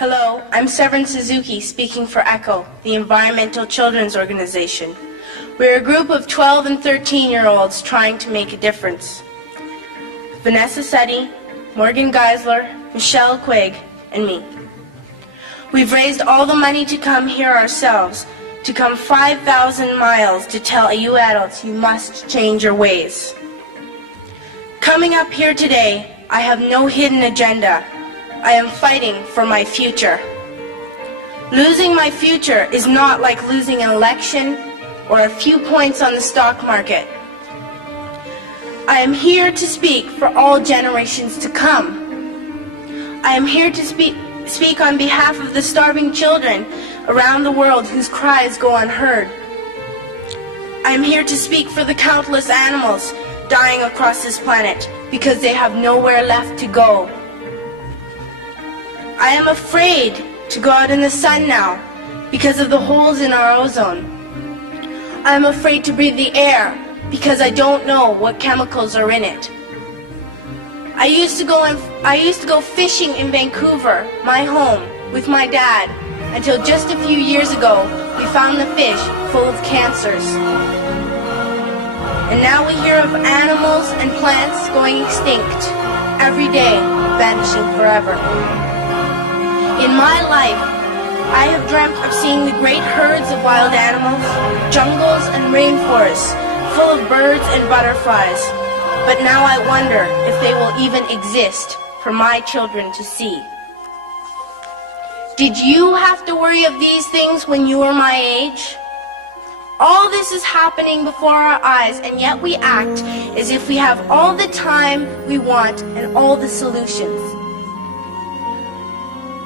Hello, I'm Severin Suzuki speaking for ECHO, the Environmental Children's Organization. We're a group of 12 and 13-year-olds trying to make a difference. Vanessa Setti, Morgan Geisler, Michelle Quigg, and me. We've raised all the money to come here ourselves, to come 5,000 miles to tell you adults you must change your ways. Coming up here today, I have no hidden agenda. I am fighting for my future. Losing my future is not like losing an election or a few points on the stock market. I am here to speak for all generations to come. I am here to speak on behalf of the starving children around the world whose cries go unheard. I am here to speak for the countless animals dying across this planet because they have nowhere left to go. I am afraid to go out in the sun now because of the holes in our ozone. I am afraid to breathe the air because I don't know what chemicals are in it. I used to go fishing in Vancouver, my home, with my dad, until just a few years ago we found the fish full of cancers. And now we hear of animals and plants going extinct, every day vanishing forever. In my life, I have dreamt of seeing the great herds of wild animals, jungles and rainforests full of birds and butterflies. But now I wonder if they will even exist for my children to see. Did you have to worry of these things when you were my age? All this is happening before our eyes, and yet we act as if we have all the time we want and all the solutions.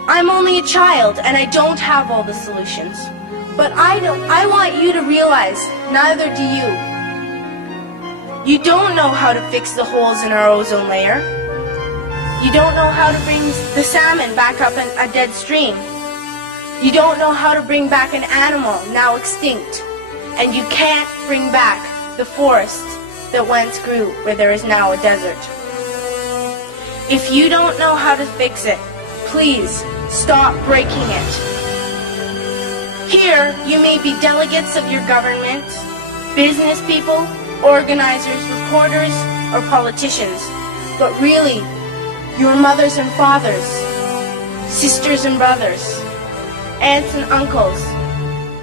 I'm only a child, and I don't have all the solutions. But I want you to realize, neither do you. You don't know how to fix the holes in our ozone layer. You don't know how to bring the salmon back up in a dead stream. You don't know how to bring back an animal now extinct. And you can't bring back the forests that once grew where there is now a desert. If you don't know how to fix it, please stop breaking it. Here, you may be delegates of your government, business people, organizers, reporters, or politicians, but really, your mothers and fathers, sisters and brothers, aunts and uncles,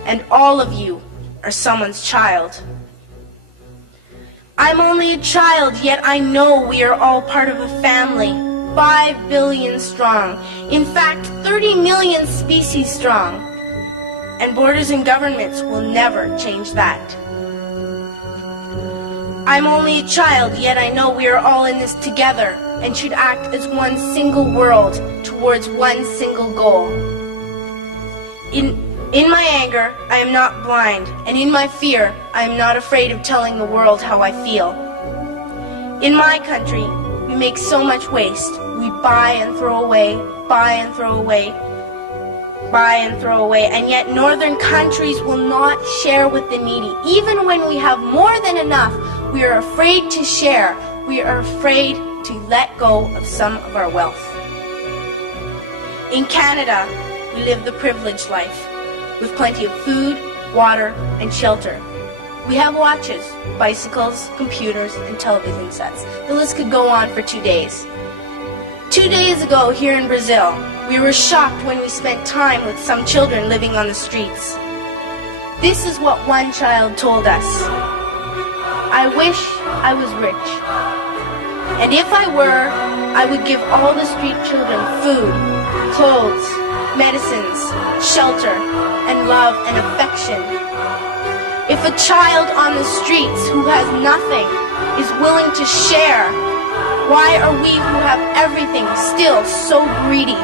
and all of you are someone's child. I'm only a child, yet I know we are all part of a family, 5 billion strong, in fact 30 million species strong, and borders and governments will never change that. I'm only a child, yet I know we are all in this together and should act as one single world towards one single goal. In my anger, I am not blind, and in my fear, I am not afraid of telling the world how I feel. In my country, we make so much waste. We buy and throw away, buy and throw away, buy and throw away, and yet northern countries will not share with the needy. Even when we have more than enough, we are afraid to share. We are afraid to let go of some of our wealth. In Canada, we live the privileged life, with plenty of food, water, and shelter. We have watches, bicycles, computers, and television sets. The list could go on for 2 days. 2 days ago, here in Brazil, we were shocked when we spent time with some children living on the streets. This is what one child told us. I wish I was rich. And if I were, I would give all the street children food, clothes, medicines, shelter, and love and affection. If a child on the streets who has nothing is willing to share, why are we who have everything still so greedy?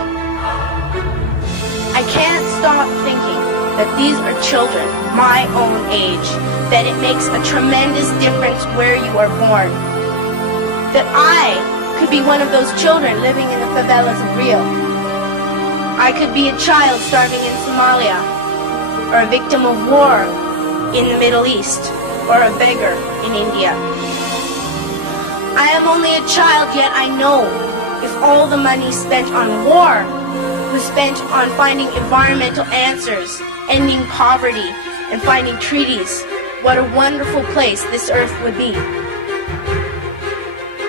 I can't stop thinking that these are children my own age, that it makes a tremendous difference where you are born. That I could be one of those children living in the favelas of Rio. I could be a child starving in Somalia, or a victim of war in the Middle East, or a beggar in India. I am only a child, yet I know if all the money spent on war was spent on finding environmental answers, ending poverty, and finding treaties, what a wonderful place this earth would be.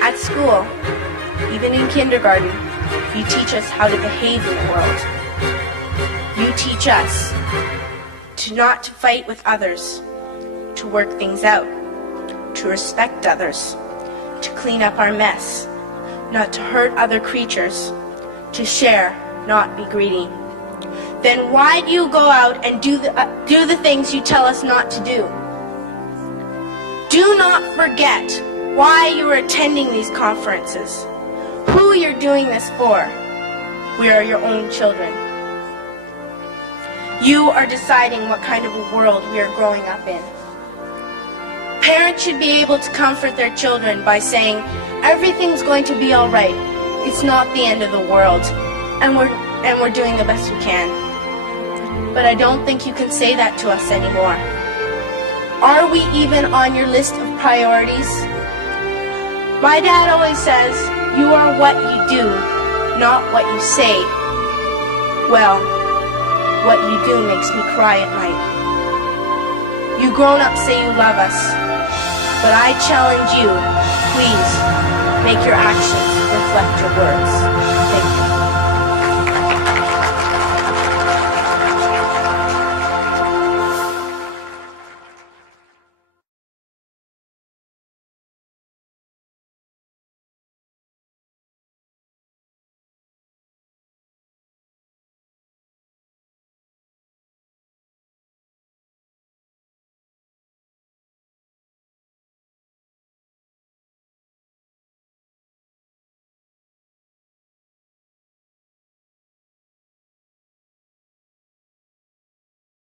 At school, even in kindergarten, you teach us how to behave in the world. You teach us to not to fight with others, to work things out, to respect others, to clean up our mess, not to hurt other creatures, to share, not be greedy. Then why do you go out and do the things you tell us not to do? Do not forget why you are attending these conferences, who you're doing this for. We are your own children. You are deciding what kind of a world we are growing up in. Parents should be able to comfort their children by saying, everything's going to be all right. It's not the end of the world, and we're doing the best we can. But I don't think you can say that to us anymore. Are we even on your list of priorities? My dad always says, you are what you do, not what you say. Well, what you do makes me cry at night. You grown-ups say you love us, but I challenge you, please, make your actions reflect your words.